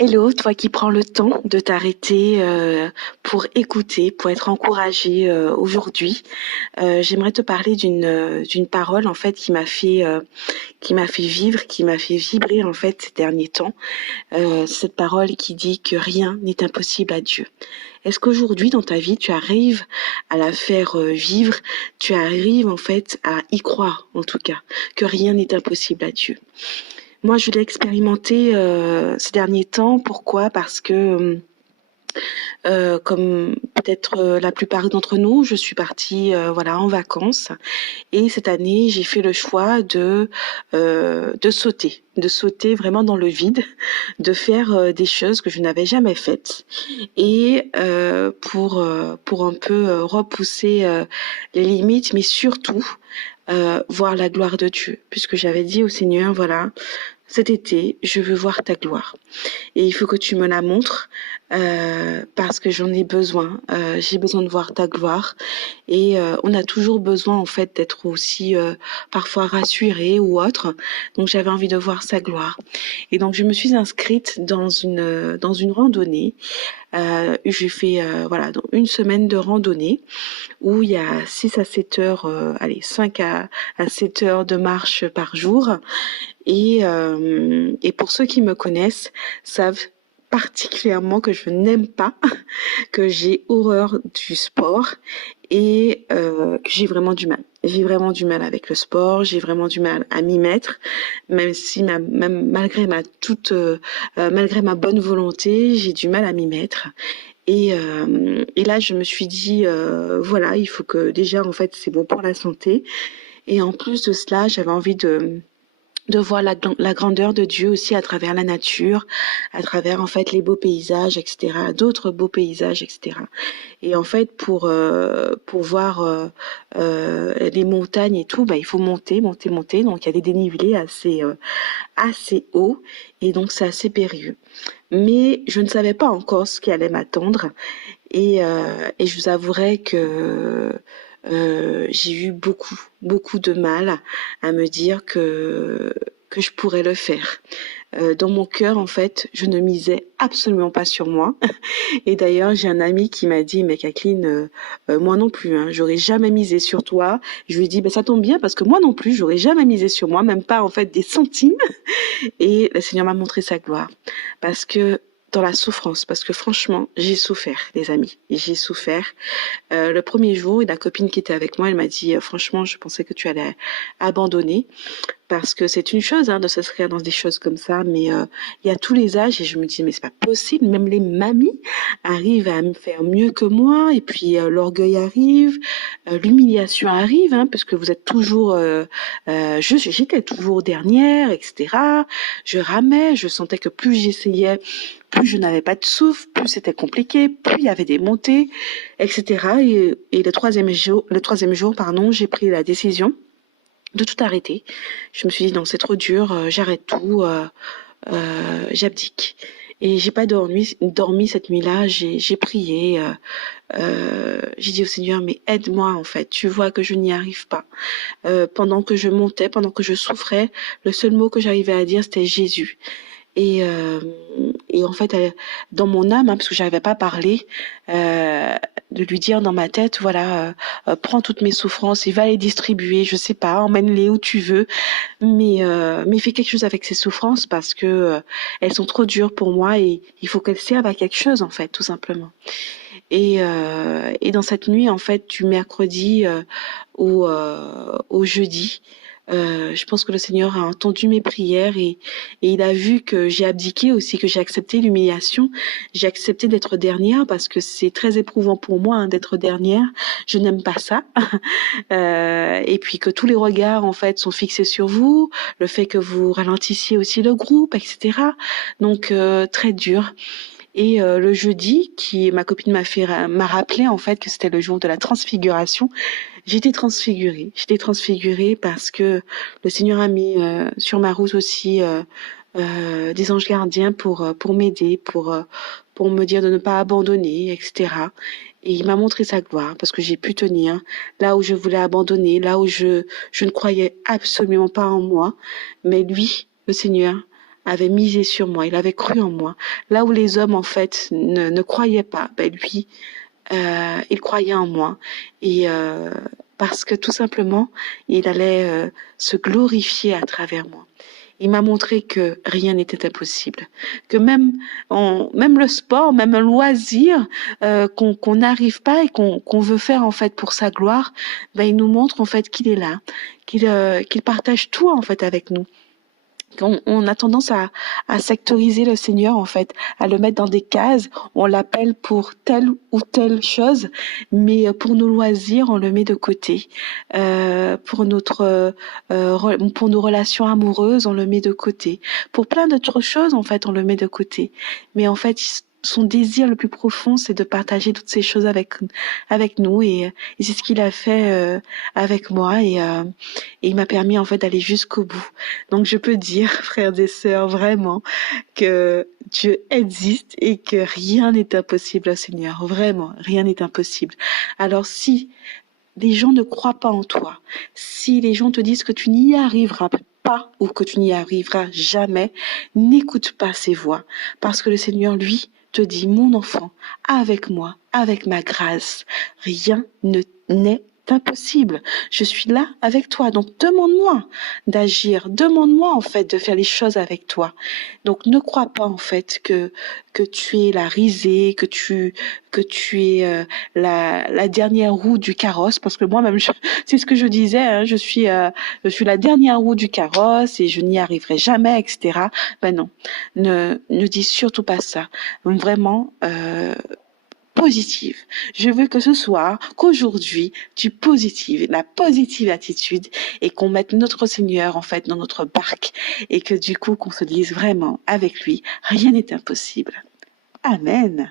Hello, toi qui prends le temps de t'arrêter pour écouter, pour être encouragé aujourd'hui. J'aimerais te parler d'une parole en fait qui m'a fait vivre, qui m'a fait vibrer en fait ces derniers temps. Cette parole qui dit que rien n'est impossible à Dieu. Est-ce qu'aujourd'hui dans ta vie tu arrives à la faire vivre, tu arrives en fait à y croire en tout cas, que rien n'est impossible à Dieu? Moi, je l'ai expérimenté ces derniers temps. Pourquoi? Parce que, comme peut-être la plupart d'entre nous, je suis partie voilà, en vacances. Et cette année, j'ai fait le choix de sauter vraiment dans le vide, de faire des choses que je n'avais jamais faites. Et pour un peu repousser les limites, mais surtout voir la gloire de Dieu. Puisque j'avais dit au Seigneur, voilà, cet été, je veux voir ta gloire. Et il faut que tu me la montres parce que j'en ai besoin. J'ai besoin de voir ta gloire. Et on a toujours besoin en fait d'être aussi parfois rassuré ou autre. Donc j'avais envie de voir sa gloire. Et donc je me suis inscrite dans une randonnée. J'ai fait voilà donc une semaine de randonnée où il y a 6 à 7 heures, allez 5 à 7 heures de marche par jour. Et pour ceux qui me connaissent, savent particulièrement que je n'aime pas, que j'ai horreur du sport et que j'ai vraiment du mal. J'ai vraiment du mal avec le sport, j'ai vraiment du mal à m'y mettre, même si même malgré ma bonne volonté, j'ai du mal à m'y mettre. Et là, je me suis dit, voilà, il faut que déjà, en fait, c'est bon pour la santé. Et en plus de cela, j'avais envie de voir la grandeur de Dieu aussi à travers la nature, à travers en fait les beaux paysages, etc., d'autres beaux paysages, etc. Et en fait, pour voir les montagnes et tout, bah, il faut monter, monter, monter. Donc, il y a des dénivelés assez hauts et donc c'est assez périlleux. Mais je ne savais pas encore ce qui allait m'attendre et je vous avouerai que j'ai eu beaucoup de mal à me dire que je pourrais le faire. Dans mon cœur, en fait, je ne misais absolument pas sur moi. Et d'ailleurs, j'ai un ami qui m'a dit, mais Kathleen, moi non plus, hein, j'aurais jamais misé sur toi. Je lui ai dit, ben ça tombe bien parce que moi non plus, j'aurais jamais misé sur moi, même pas en fait des centimes. Et le Seigneur m'a montré sa gloire. Parce que dans la souffrance, parce que franchement, j'ai souffert, les amis, j'ai souffert. Le premier jour, la copine qui était avec moi, elle m'a dit, franchement, je pensais que tu allais abandonner. Parce que c'est une chose hein, de s'inscrire dans des choses comme ça, mais il y a tous les âges et je me dis mais c'est pas possible, même les mamies arrivent à me faire mieux que moi et puis l'orgueil arrive, l'humiliation arrive hein, parce que vous êtes toujours, j'étais toujours dernière, etc. Je ramais, je sentais que plus j'essayais, plus je n'avais pas de souffle, plus c'était compliqué, plus il y avait des montées, etc. Et le troisième jour, pardon, j'ai pris la décision de tout arrêter. Je me suis dit non, c'est trop dur, j'arrête tout, j'abdique. Et j'ai pas dormi cette nuit-là, j'ai prié, j'ai dit au Seigneur, mais aide-moi en fait, tu vois que je n'y arrive pas. Pendant que je montais, pendant que je souffrais, le seul mot que j'arrivais à dire c'était Jésus. Et, euh, et en fait, dans mon âme, hein, parce que j'arrivais pas à parler, de lui dire dans ma tête, voilà, prends toutes mes souffrances et va les distribuer, je sais pas, emmène-les où tu veux, mais fais quelque chose avec ces souffrances parce que elles sont trop dures pour moi et il faut qu'elles servent à quelque chose en fait, tout simplement. Et dans cette nuit, en fait, du mercredi au jeudi, je pense que le Seigneur a entendu mes prières et il a vu que j'ai abdiqué aussi, que j'ai accepté l'humiliation. J'ai accepté d'être dernière parce que c'est très éprouvant pour moi hein, d'être dernière. Je n'aime pas ça. Et puis que tous les regards en fait sont fixés sur vous, le fait que vous ralentissiez aussi le groupe, etc. Donc très dur. Et le jeudi, ma copine m'a rappelé en fait que c'était le jour de la transfiguration. J'étais transfigurée. J'étais transfigurée parce que le Seigneur a mis sur ma route aussi des anges gardiens pour m'aider, pour me dire de ne pas abandonner, etc. Et il m'a montré sa gloire parce que j'ai pu tenir là où je voulais abandonner, là où je ne croyais absolument pas en moi. Mais lui, le Seigneur, avait misé sur moi, il avait cru en moi. Là où les hommes, en fait, ne croyaient pas, ben lui, il croyait en moi. Et parce que tout simplement, il allait se glorifier à travers moi. Il m'a montré que rien n'était impossible, que même le sport, même un loisir qu'on n'arrive pas et qu'on veut faire en fait pour sa gloire, ben il nous montre en fait qu'il est là, qu'il partage tout en fait avec nous. On a tendance à sectoriser le Seigneur, en fait, à le mettre dans des cases. On l'appelle pour telle ou telle chose, mais pour nos loisirs, on le met de côté. Pour nos relations amoureuses, on le met de côté. Pour plein d'autres choses, en fait, on le met de côté. Mais en fait, son désir le plus profond, c'est de partager toutes ces choses avec nous. Et c'est ce qu'il a fait avec moi. Et il m'a permis, en fait, d'aller jusqu'au bout. Donc, je peux dire, frères et sœurs, vraiment, que Dieu existe et que rien n'est impossible au Seigneur. Vraiment, rien n'est impossible. Alors, si les gens ne croient pas en toi, si les gens te disent que tu n'y arriveras pas ou que tu n'y arriveras jamais, n'écoute pas ces voix. Parce que le Seigneur, lui, te dit, mon enfant, avec moi, avec ma grâce, rien n'est impossible. Je suis là avec toi. Donc, demande-moi d'agir. Demande-moi, en fait, de faire les choses avec toi. Donc, ne crois pas, en fait, que tu es la risée, que tu es la dernière roue du carrosse. Parce que moi-même, c'est ce que je disais, hein, je suis la dernière roue du carrosse et je n'y arriverai jamais, etc. Ben non, ne dis surtout pas ça. Vraiment, positive. Je veux que ce soir, qu'aujourd'hui, tu positives, la positive attitude et qu'on mette notre Seigneur, en fait, dans notre barque et que du coup, qu'on se dise vraiment avec lui, rien n'est impossible. Amen.